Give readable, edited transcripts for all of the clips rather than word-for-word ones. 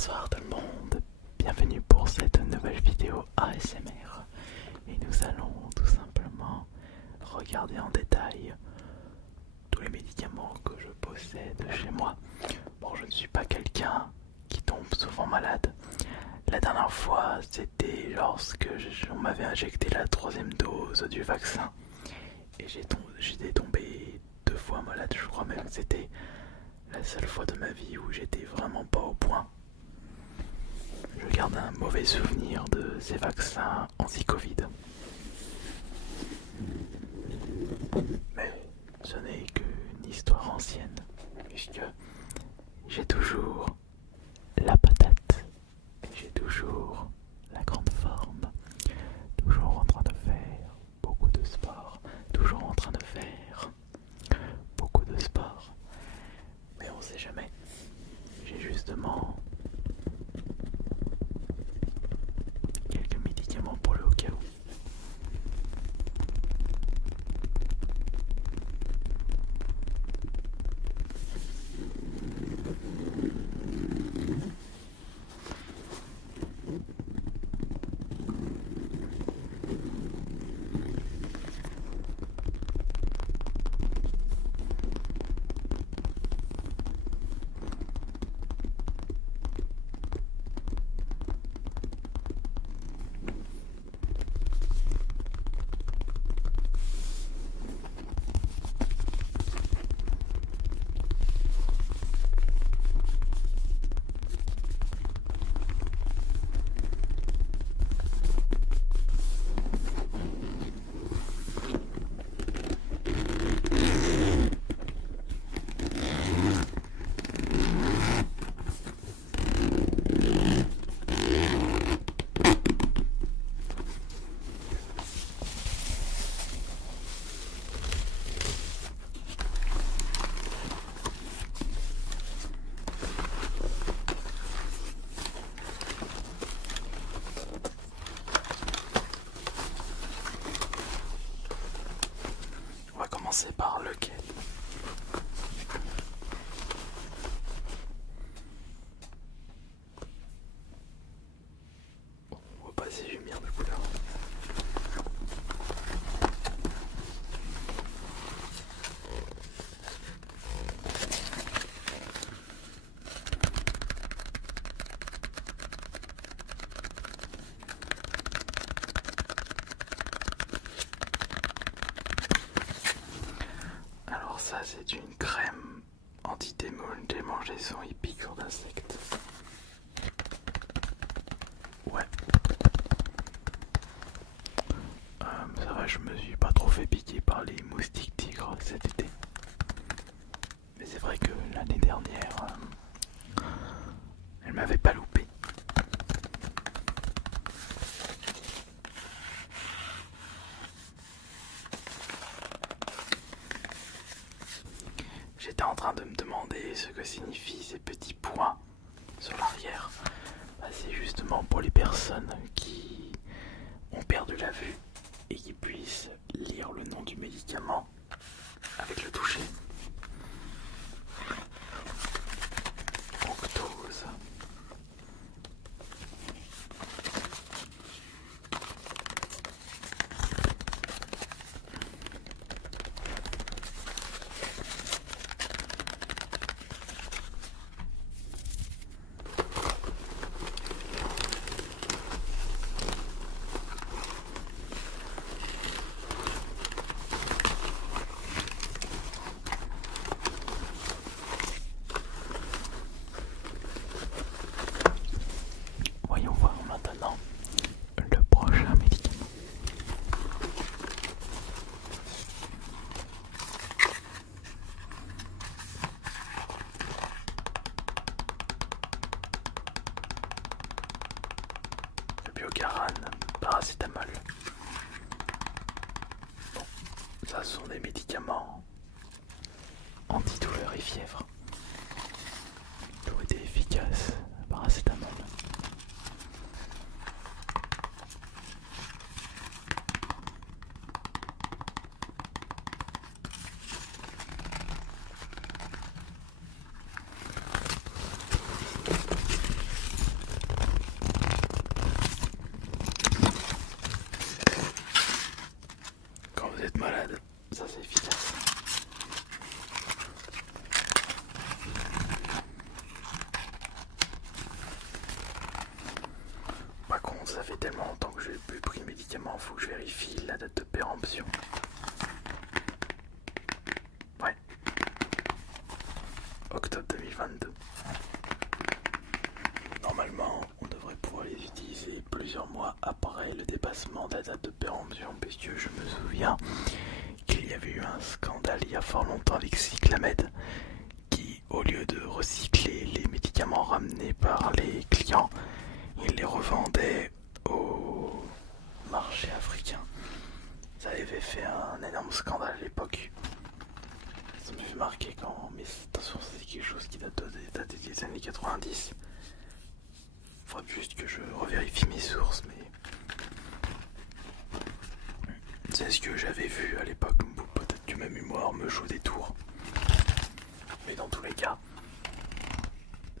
Bonsoir tout le monde, bienvenue pour cette nouvelle vidéo ASMR et nous allons tout simplement regarder en détail tous les médicaments que je possède chez moi. Bon, je ne suis pas quelqu'un qui tombe souvent malade. La dernière fois c'était lorsque on m'avait injecté la 3e dose du vaccin et j'étais tombé 2 fois malade. Je crois même que c'était la seule fois de ma vie où j'étais vraiment pas au point. Je garde un mauvais souvenir de ces vaccins anti-Covid. Mais ce n'est qu'une histoire ancienne, puisque j'ai toujours la patate, j'ai toujours la grande forme, toujours en train de faire beaucoup de sport, toujours en train de faire beaucoup de sport. Mais on sait jamais. J'ai justement quelques médicaments pour le cas où. On va commencer par lequel? On va passer lumière de couleur. Alors ça c'est une crème anti-démangeaison et piqûres d'insectes. Ouais. Ça va, je me suis pas trop fait piquer par les moustiques tigres cet été. Mais c'est vrai que l'année dernière, elle m'avait pas loupé. J'étais en train de me demander ce que signifient ces petits points sur l'arrière. Bah, c'est justement pour les personnes qui ont perdu la vue et qui puissent lire le nom du médicament avec le toucher. Octose. Voyons voir maintenant le prochain médicament. Le Biocaran, paracétamol. Bon, ça sont des médicaments antidouleur et fièvre. Tout était efficace, paracétamol. tellement longtemps que je n'ai plus pris le médicament, faut que je vérifie la date de péremption. Ouais. Octobre 2022. Normalement, on devrait pouvoir les utiliser plusieurs mois après le dépassement de la date de péremption, puisque je me souviens qu'il y avait eu un scandale il y a fort longtemps avec Cyclamed, qui, au lieu de recycler les médicaments ramenés par les clients, il les revendait au marché africain. Ça avait fait un énorme scandale à l'époque. Ça m'a fait marquer quand... Mais attention, c'est quelque chose qui date des années 90. Faudrait juste que je revérifie mes sources, mais... C'est ce que j'avais vu à l'époque. Peut-être que ma mémoire me joue des tours. Mais dans tous les cas,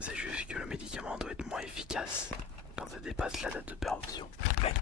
c'est juste que le médicament doit être moins efficace quand ça dépasse la date de péremption. Mais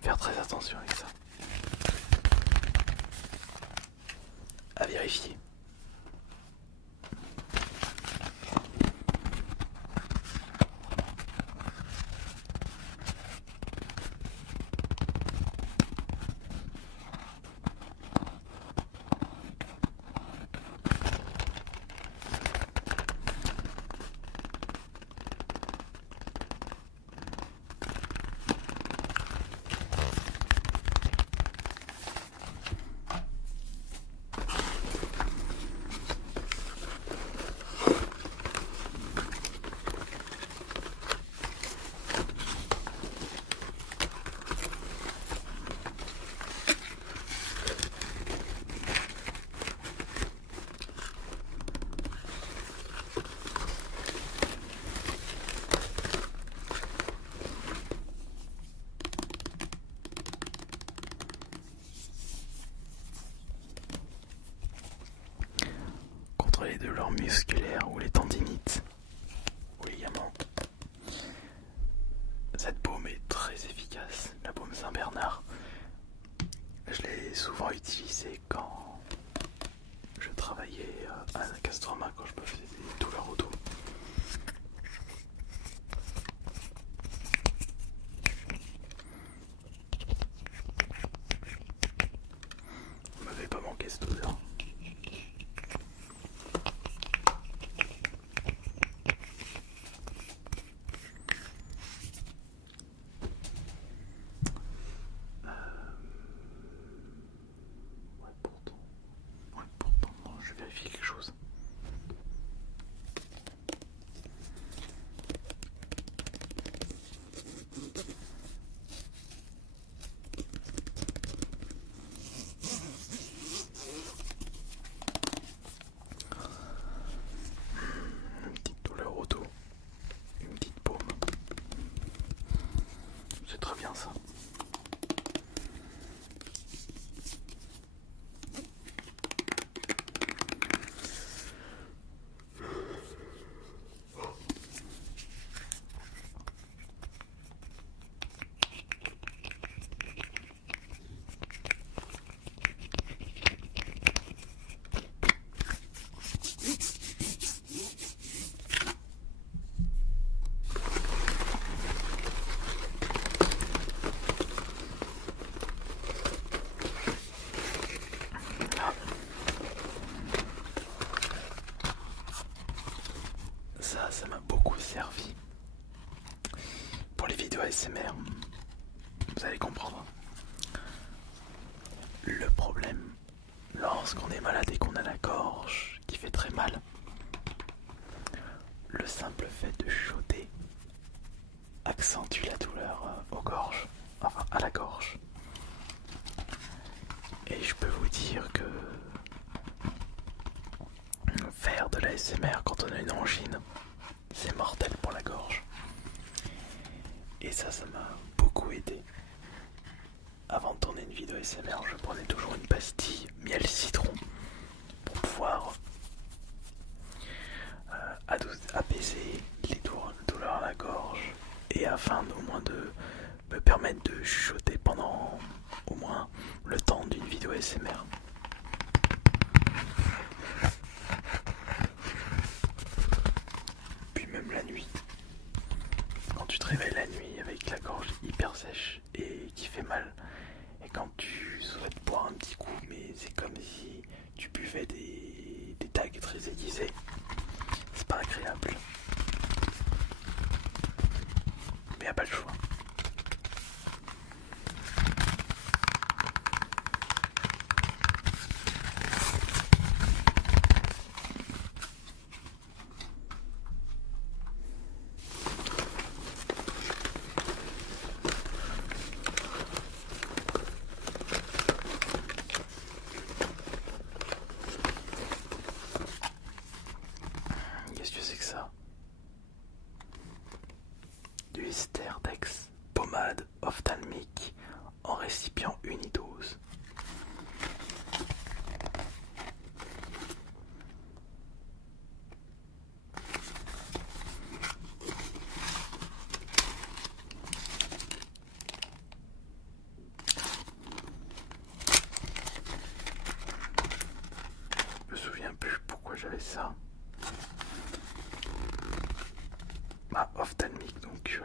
faire très attention avec ça. À vérifier. Contre les douleurs musculaires ou les tendinites ou les ligaments, cette baume est très efficace, la baume Saint-Bernard. Je l'ai souvent utilisée quand je travaillais à la Castroma, quand je me faisais des douleurs au dos. On m'avait pas manqué cette odeur. Pourtant, non, je vérifie quelque chose. Une petite douleur au dos, une petite paume. C'est très bien ça. Ça m'a beaucoup servi pour les vidéos ASMR. Vous allez comprendre. Le problème, lorsqu'on est malade et qu'on a la gorge qui fait très mal, le simple fait de chuchoter accentue la douleur aux gorges, enfin à la gorge. Et je peux vous dire que faire de l'ASMR quand on a une angine, c'est mortel pour la gorge. Et ça m'a beaucoup aidé. Avant de tourner une vidéo ASMR, je prenais toujours une pastille miel citron pour pouvoir apaiser les douleurs à la gorge et afin au moins de me permettre de chuchoter pendant au moins le temps d'une vidéo ASMR. Puis même la nuit, quand tu te réveilles avec la gorge hyper sèche et qui fait mal. Et quand tu souhaites boire un petit coup, mais c'est comme si tu buvais des tags très aiguisés. C'est pas agréable. Mais y a pas le choix. Qu'est-ce que c'est que ça? Du Hysterdex, pommade ophtalmique en récipient unidose. Je me souviens plus pourquoi j'avais ça. Ophtalmique, donc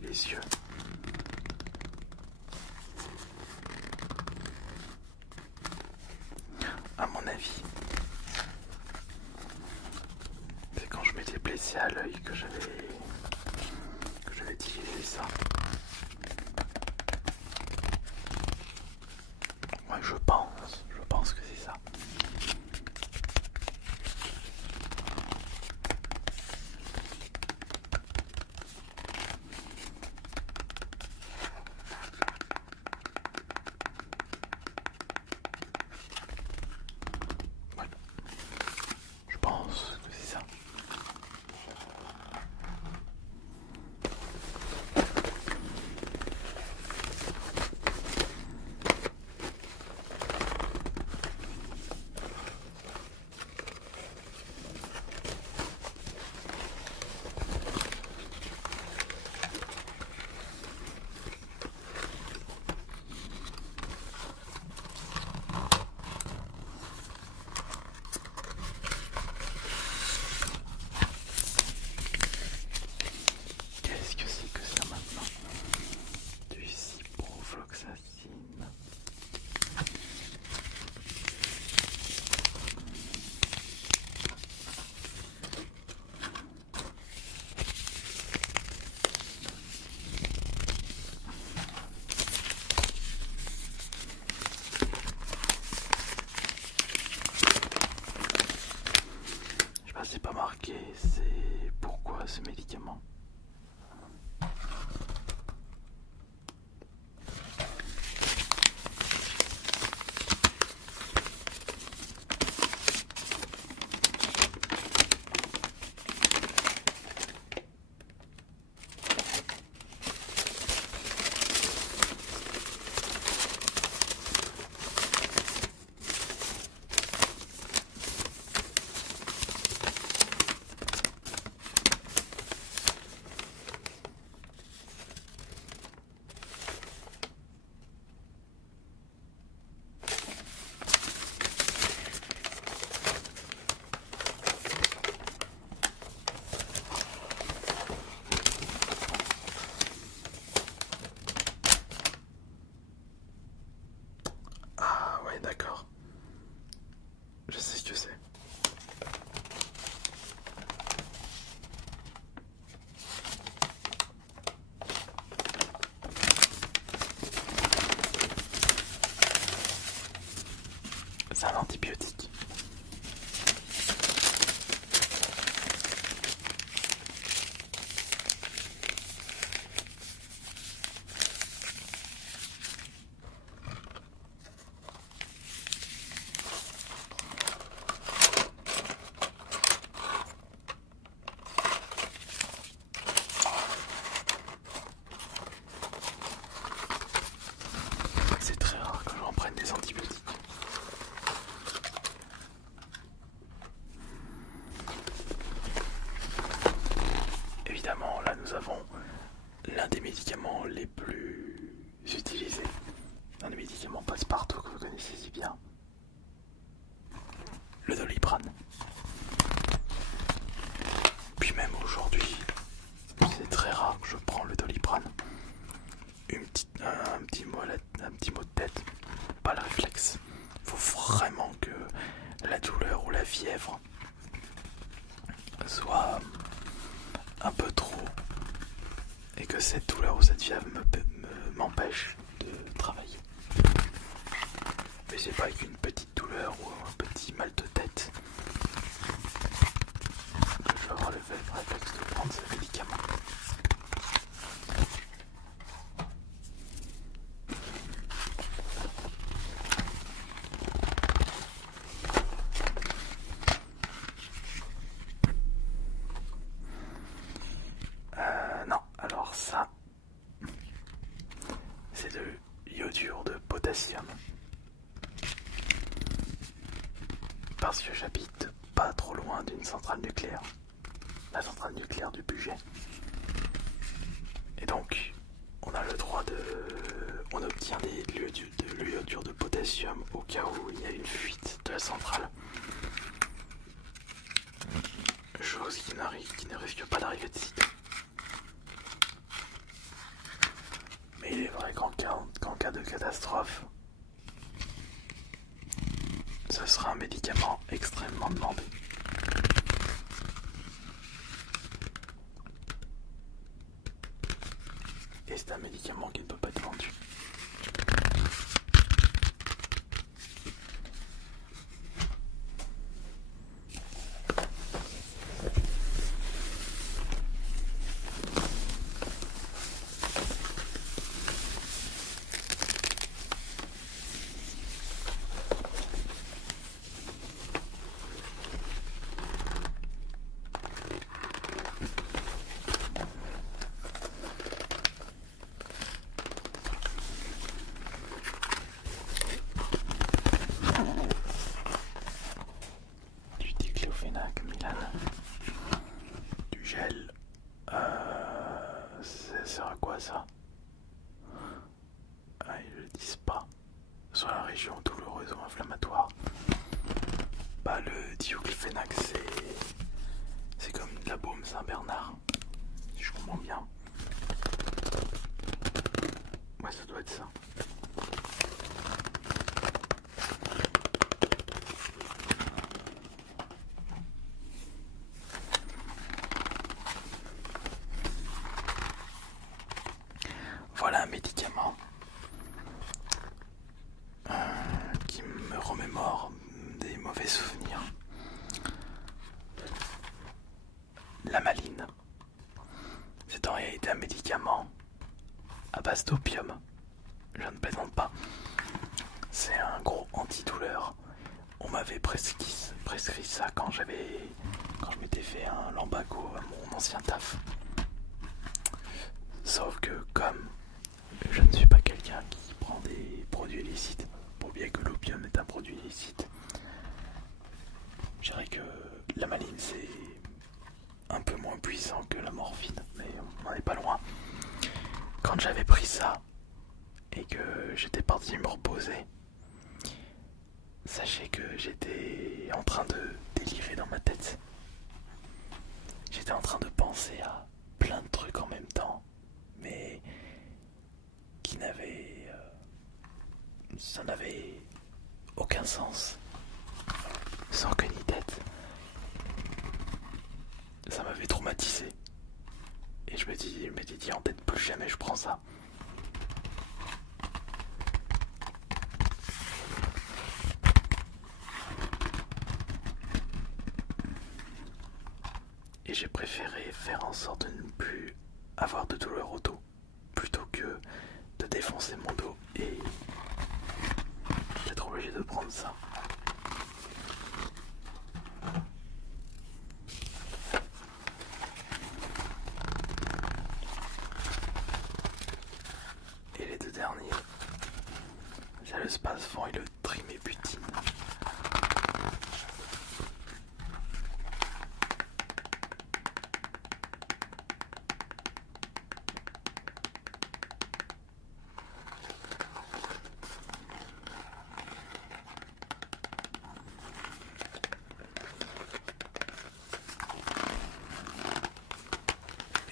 les yeux. À mon avis, c'est quand je m'étais blessé à l'œil que j'avais utilisé ça. Ouais, je pense que c'est ça. Je pense que c'est ça. Qu'est-ce que c'est que ça maintenant? Du ciprofloxacine. Je sais pas, c'est pas marqué, c'est pourquoi ce médicament? D'accord. Je sais ce que c'est. C'est un antibiotique. C'est très rare que j'en prenne des antibiotiques. Évidemment, là nous avons l'un des médicaments les plus utilisés. Un des médicaments passe-partout que vous connaissez si bien. Le Doliprane. Puis même aujourd'hui, c'est très rare que je prends le Doliprane. un peu trop et que cette douleur ou cette fièvre m'empêche de travailler. Mais c'est pas qu'une petite douleur ou un petit mal de tête que je vais avoir le réflexe de prendre ce médicament. Non, alors ça, c'est de l'iodure de potassium. Parce que j'habite pas trop loin d'une centrale nucléaire. La centrale nucléaire du Bugey. Et donc, on a le droit de... On obtient de l'iodure de potassium au cas où il y a une fuite de la centrale. Chose qui ne risque pas d'arriver de sitôt. Mais il est vrai qu'en cas de catastrophe, ce sera un médicament extrêmement demandé. Et c'est un médicament qui ne peut pas être vendu. Du diclofénac, Milan. Du gel. Ça sert à quoi ça? Ah, ils le disent pas. Sur la région douloureuse ou inflammatoire. Bah, le diclofénac, c'est comme de la baume Saint-Bernard. Si je comprends bien. Ouais, ça doit être ça. Voilà un médicament qui me remémore des mauvais souvenirs. La maline, c'est en réalité un médicament à base d'opium. Je ne plaisante pas. C'est un gros antidouleur. On m'avait prescrit ça quand je m'étais fait un lumbago à mon ancien taf. Sauf que comme je ne suis pas quelqu'un qui prend des produits illicites, pour bien que l'opium est un produit illicite, je dirais que la maline c'est un peu moins puissant que la morphine, mais on n'en est pas loin. Quand j'avais pris ça et que j'étais parti me reposer, sachez que j'étais en train de délirer dans ma tête. J'étais en train de penser à plein de trucs en même temps, mais qui n'avaient... ça n'avait aucun sens. Sans queue ni tête. Ça m'avait traumatisé. Et je m'étais dit en tête, plus jamais je prends ça. Et j'ai préféré faire en sorte de ne plus avoir de douleur au dos, plutôt que de défoncer mon dos et d'être obligé de prendre ça. Et les deux derniers, c'est le Spasfon et le Trimébutine.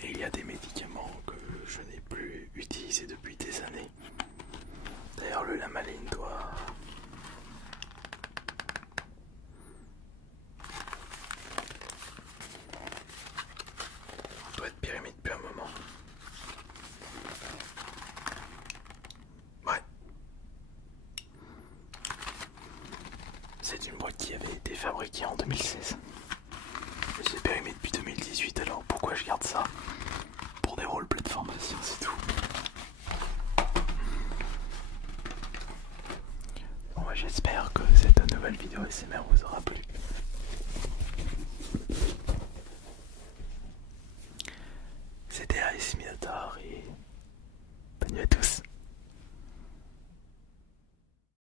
Et il y a des médicaments que je n'ai plus utilisés depuis des années. D'ailleurs, le Lamaline doit... doit être périmé depuis un moment. Ouais. C'est une boîte qui avait été fabriquée en 2016. Mais c'est périmé depuis 2018, alors pourquoi je garde ça? Pour des roleplays de formation, c'est tout. Bon bah, j'espère que cette nouvelle vidéo ASMR vous aura plu. C'était AS Minator et bonne nuit à tous.